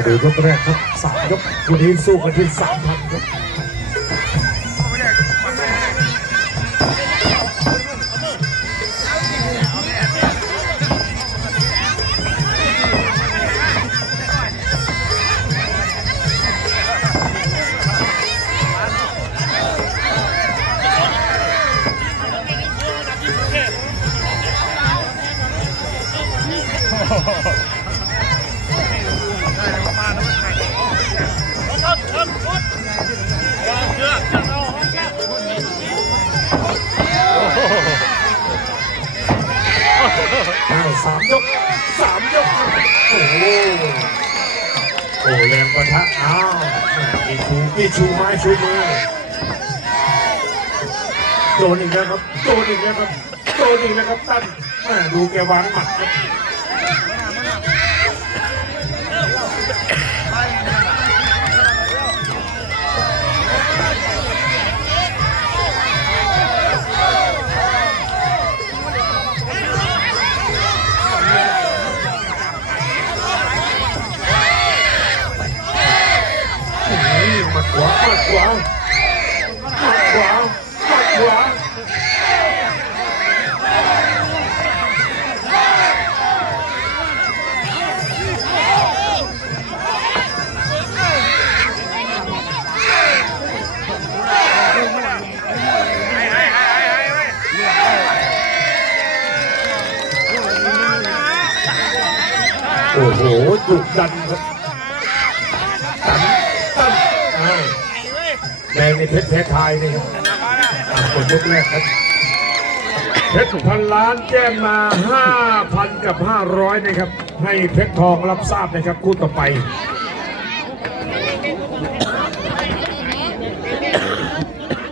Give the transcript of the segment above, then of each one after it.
มาดูยกแรกครับสามยกวันนี้สู้กันที่สามพันครับ โอ้โอแรงปะทะอ้าวมีชูมีชูไม้ชูมือโดนอีกแล้วครับ โดนอีกแล้วครับ โดนอีกแล้วครับตั้นดูแกวางหมัดครับ อ้โหดุดันครับตันตันอ้แดงในเพชรเพชรไทยนี่ครับอะคนยกแรกครับเพชรพันล้านแจ้งมา 5,000 กับ 500 นะครับ ให้เพชรทองรับทราบนะครับคู่ต่อไป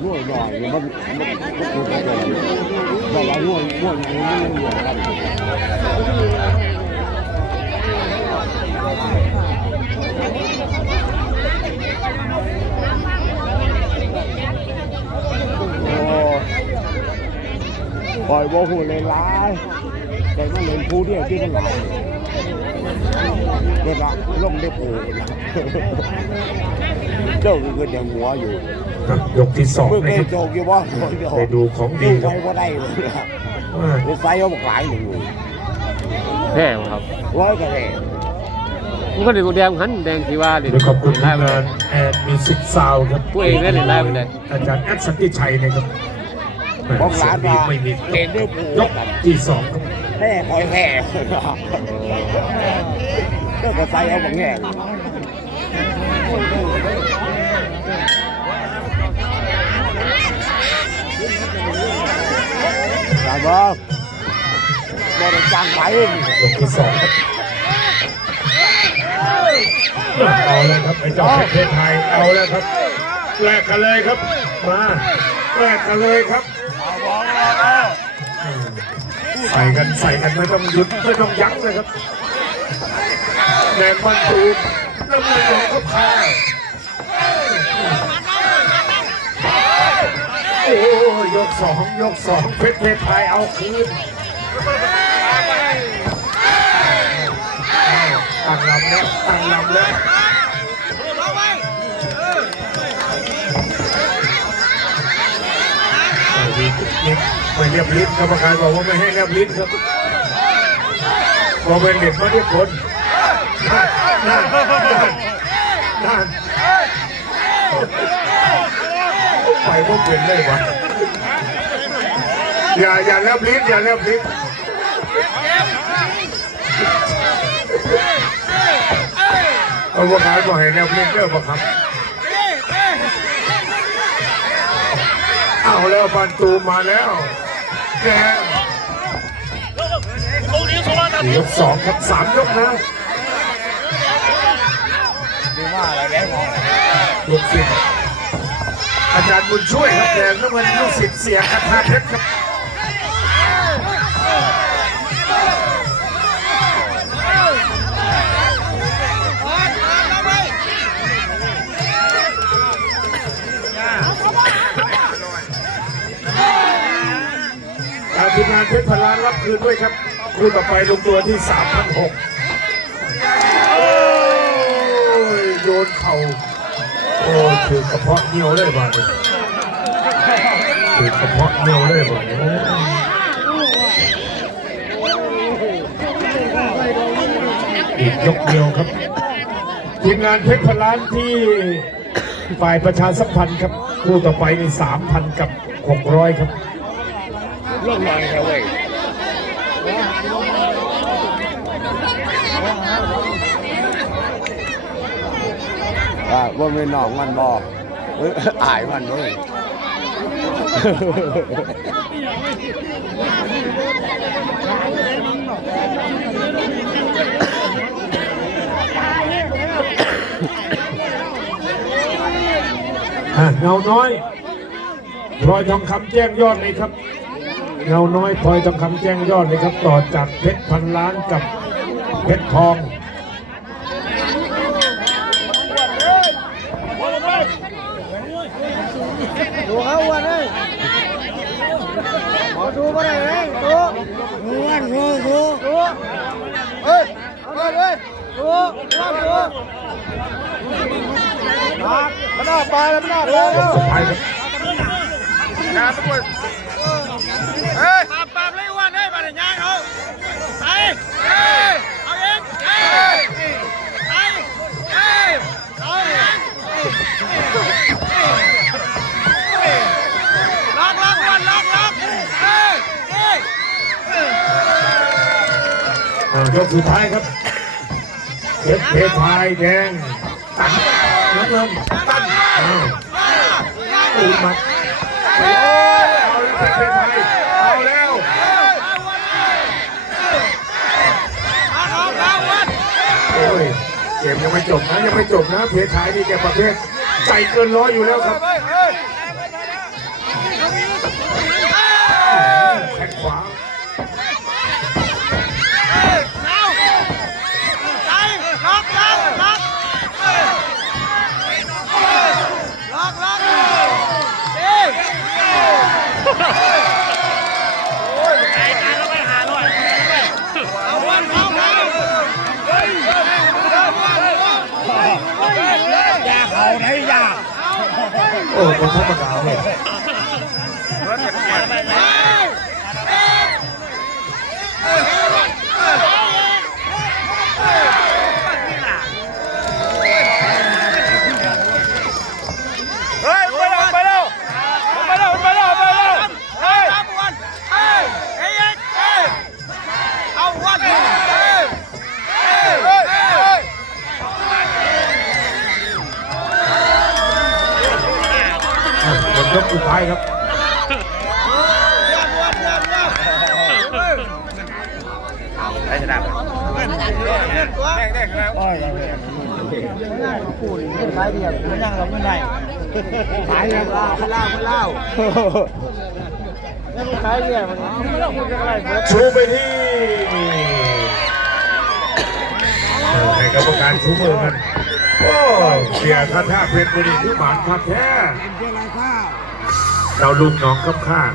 ง่วงหน่อยมันมันมันคืออะไรแต่เราง่วงง่วงอย่างนี้ไม่เหมือนกัน ปล่อยโมหูเลยร้ายแต่มันเล่นผู้เดียวที่มันหลายเด็กละลงได้ปูเจ้าคือคนยังหัวอยู่ครับยกที่สองเมื่อนะเคคยรับโจกอยู่ว่าไปดูของดีดีคไปรับก็ได้เลยครับอ่ารถไฟเขาบอกหลายหนึ่งอยู่แท้ครับร้อยกว่าแห่ มันก็เด็กแดงหันแดงที่ว่าเด็กโดยขอบคุณไล่ทีมไปงานแอนมิวสิกซาวครับผู้เองได้หรือไล่ไปเลยอาจารย์แอดสันติชัยนะครับแหม่บอกหลานว่าไม่มีเล่นด้วยปูยกที่สองครับแห่คอยแห่ก็กระไซเอาบอกแห่ตาบอกบริจางไป ยกที่สองครับ เอาแล้วครับไอ้เจ้าเพชรไทยเอาแล้วครับแลกกันเลยครับ มาแลกกันเลยครับใส่กันใส่กันไม่ต้องหยุดไม่ต้องยั้งเลยครับแดงมันตูมน้ำมันหลงครับพาโอ้ยกสองยกสองเพชรเพชรไทยเอาคืนตั้งลำแล้วตั้งลำแล้ว ไม่ไม่เรียบลิ้นกรรมการบอกว่าไม่ให้เรียบลิ้นครับพอเป็นเด็กมาทุกคนนั่นนั่นนั่นไปพวกเป็นเลยวะอย่าอย่าเรียบลิ้นอย่าเรียบลิ้นเอาว่าขายบ่ให้แนวเพลงเด้อบ่ครับ เอาแล้วปันตูมาแล้วแกยกสองครับสามยกนะดีมากอะไรแล้วลูกศิษย์อาจารย์บุญช่วยครับแดงน้ำเงินลูกศิษย์เสียกระทาเพชรครับ ทีมงานเพชรพนล้านรับคืนด้วยครับ คู่ต่อไปลงตัวที่3,600นเข่าโอ้ถือกระเพาะเหนียวเลยบ้านนี้ถือกระเพาะเหนียวเลยบ้านนี้อีกยกเดียวครับ ทีมงานเพชรพนล้านที่ฝ่ายประชาสัมพันธ์ครับ คู่ต่อไปในสามพันกับหกร้อยครับ เรื่องนางแค่เว้ยว่าว่าไม่นอกมันบอกเอ้ยอายมันเว้ยอะเงาน้อยพลอยทองคำแจ้งยอดเลยครับ เงาน้อยพลอยทองคำแจ้งยอดเลยครับต่อจากเพชรพันล้านกับเพชรทองดูเขาอ้วนเลยขอดูมาได้เลยดูอ้วนดูดูดูเฮ้ยเอาเลยดูอ้วนดูหักมันออกไปแล้วมันออกไปยแล้วสุดท้ยครับทุกคน ยกสุดท้ายครับเพชรเพชรพายแดงตันน้ำเงินตันอ้าวตูดหมัดโอ้ยเอาเพชรเพชรพาย มยังไม่จบนะยังไม่จบนะเพชรพายนี่แกประเภทใจเกินร้อยอยู่แล้วครับแข้งขวา โอ้คนธร โอ้ยยังไงขายเดียวไม่ยังเราไม่ได้ขายยังเล่าเล่าเล่าขายเดียวมันอะไรเบิดชูไปที่ในกรรมการชูมือกันโอ้เสียท่าท่าเพชรบุรีคือหมานครับแท้เราลูกน้องครับข้าง